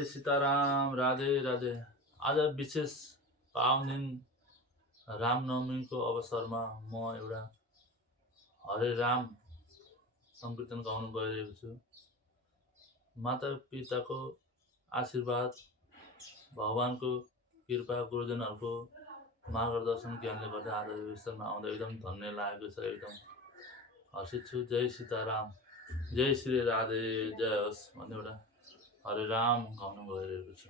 जय सीताराम, राधे राधे। आज विशेष पावन दिन रामनवमीको अवसरमा म एउटा हरे राम सङ्कीर्तन गाउन गइरहेको छु। माता पिताको आशीर्वाद, भगवानको कृपा, गुरुजनहरूको मार्गदर्शन ज्ञानले गर्दा आज यो स्थलमा आउँदा एकदम धन्य लागेको छ। एकदम हर्षित छु। जय सीताराम, जय श्री राधे जय होस् भन्ने एउटा हरे राम गाउन गइरहेको छु।